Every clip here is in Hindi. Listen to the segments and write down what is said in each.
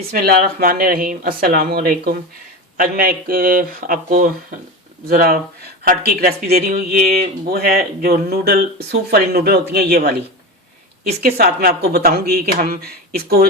बिस्मिल्लाहिर्रहमानिर्रहीम अस्सलाम वालेकुम। आज मैं एक आपको ज़रा हट की एक रेसिपी दे रही हूँ। ये वो है जो नूडल सूप वाली नूडल होती हैं, ये वाली। इसके साथ मैं आपको बताऊंगी कि हम इसको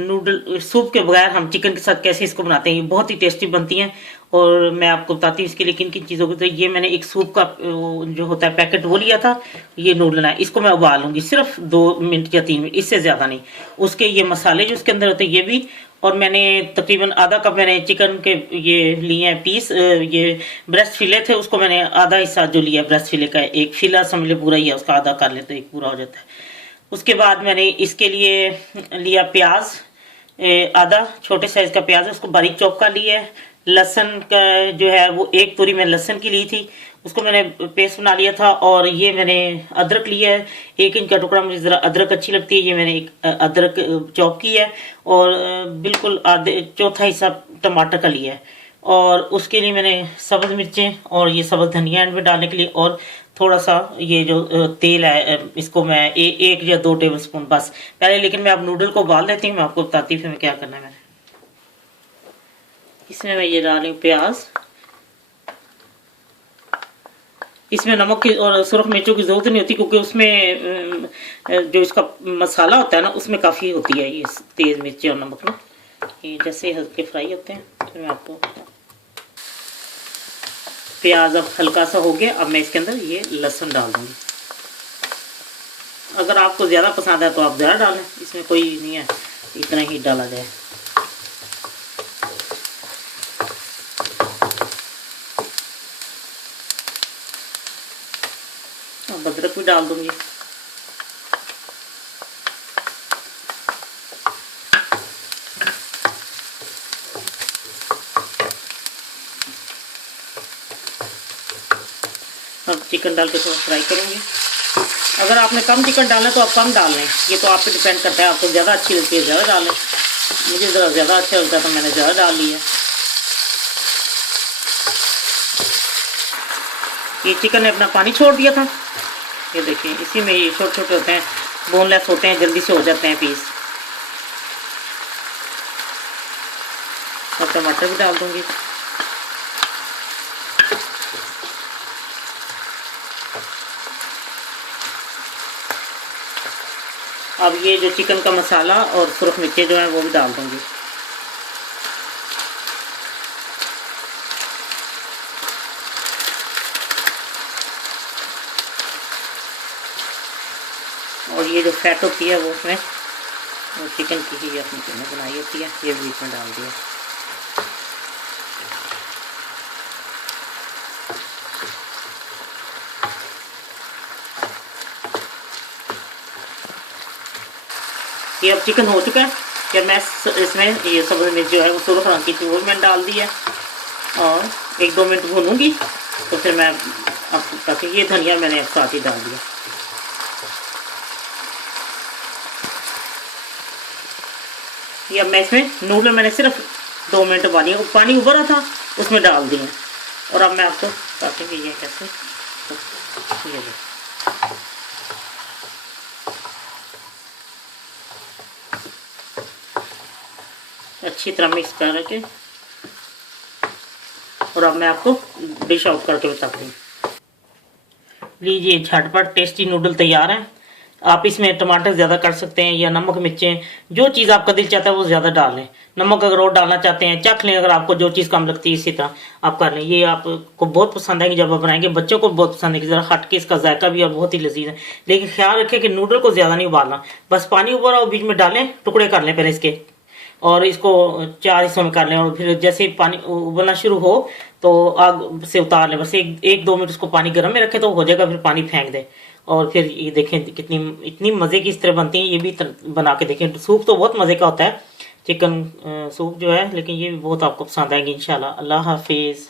नूडल सूप के बगैर हम चिकन के साथ कैसे इसको बनाते हैं। ये बहुत ही टेस्टी बनती हैं और मैं आपको बताती हूँ इसके लिए किन किन चीज़ों को। तो ये मैंने एक सूप का जो होता है पैकेट वो लिया था। ये नूडल है, इसको मैं उबाल लूँगी सिर्फ 2 मिनट या 3 मिनट, इससे ज़्यादा नहीं। उसके ये मसाले जो इसके अंदर होते हैं ये भी, और मैंने तकरीबन आधा कप मैंने चिकन के ये लिए हैं पीस। ये ब्रेस्ट फिले थे, उसको मैंने आधा हिस्सा जो लिया ब्रेस्ट फिले का, एक फिला समझ ले पूरा ही है, उसका आधा कर लेते एक पूरा हो जाता है। उसके बाद मैंने इसके लिए लिया प्याज, आधा छोटे साइज का प्याज है, उसको बारीक चॉप कर लिया है। लहसुन का जो है वो एक तूरी मैंने लहसुन की ली थी, उसको मैंने पेस्ट बना लिया था। और ये मैंने अदरक लिया है, 1 इंच का टुकड़ा, मुझे ज़रा अदरक अच्छी लगती है, ये मैंने एक अदरक चॉप की है। और बिल्कुल आधे चौथा हिस्सा टमाटर का लिया है। और उसके लिए मैंने सब्ज़ मिर्चें और ये सब्ज़ धनिया एंड में डालने के लिए, और थोड़ा सा ये जो तेल है इसको मैं 1 या 2 टेबल स्पून बस पहले। लेकिन मैं अब नूडल को उबाल देती हूँ, मैं आपको बताती हूँ फिर मैं क्या करना है। मैंने इसमें मैं ये डाल रही हूँ प्याज। इसमें नमक की और सुरख मिर्चों की जरूरत नहीं होती, क्योंकि उसमें जो इसका मसाला होता है ना उसमें काफ़ी होती है ये तेज मिर्ची और नमक ना। ये जैसे हल्के फ्राई होते हैं तो मैं आपको, प्याज अब हल्का सा हो गया। अब मैं इसके अंदर ये लहसुन डाल दूंगी। अगर आपको ज़्यादा पसंद है तो आप ज़्यादा डालें, इसमें कोई नहीं है, इतना ही डाला जाए। अब अदरक भी डाल दूंगी। अब चिकन डाल के थोड़ा फ्राई करूंगी। अगर आपने कम चिकन डालना है तो आप कम डाल लें, ये तो आप पे डिपेंड करता है। आपको ज़्यादा अच्छी लगती है ज़्यादा डालें, मुझे ज़रा ज़्यादा अच्छा लगता है तो मैंने ज़्यादा डाल लिया। ये चिकन ने अपना पानी छोड़ दिया था, ये देखिए। इसी में ये छोटे छोटे होते हैं, बोनलेस होते हैं, जल्दी से हो जाते हैं पीस। और टमाटर भी डाल दूंगी। अब ये जो चिकन का मसाला और सुरख मिर्ची जो है वो भी डाल दूंगी। और ये जो फैट होती है वो उसमें वो चिकन की ही अपनी बनाई होती है, ये भी इसमें डाल दिया। ये अब चिकन हो चुका है। कि मैं इसमें ये सब्ज़ मिर्च जो है वो सुरख रंग की थी वो मैंने डाल दी है, और 1-2 मिनट भूनूंगी। तो फिर मैं आपको ताकि ये धनिया मैंने साथ ही डाल दिया। ये अब मैं इसमें नूडल मैंने सिर्फ 2 मिनट पानी उबला था उसमें डाल दिए। और अब मैं आपको ताकि ये कैसे ये अच्छी तरह मिक्स करके, और अब मैं आपको डिश आउट करके बताती हूँ। लीजिए, झटपट टेस्टी नूडल तैयार हैं। आप इसमें टमाटर ज़्यादा कर सकते हैं या नमक मिर्चें, जो चीज़ आपका दिल चाहता है वो ज़्यादा डाल लें। नमक अगर और डालना चाहते हैं चख लें, अगर आपको जो चीज़ कम लगती है इसी तरह आप कर लें। ये आपको बहुत पसंद आएगी जब आप बनाएंगे, बच्चों को बहुत पसंद है कि ज़रा हट के इसका जायका भी और बहुत ही लजीज है। लेकिन ख्याल रखें कि नूडल को ज़्यादा नहीं उबालना, बस पानी उबाला और बीच में डालें, टुकड़े कर लें पहले इसके, और इसको 4 हिस्सों में कर लें। और फिर जैसे पानी उबलना शुरू हो तो आग से उतार लें, बस 1-2 मिनट उसको पानी गर्म में रखें तो हो जाएगा, फिर पानी फेंक दें। और फिर ये देखें कितनी इतनी मज़े की इस तरह बनती हैं। ये भी बना के देखें। सूप तो बहुत मज़े का होता है चिकन सूप जो है, लेकिन ये भी बहुत आपको पसंद आएंगे इंशाल्लाह। अल्लाह हाफिज़।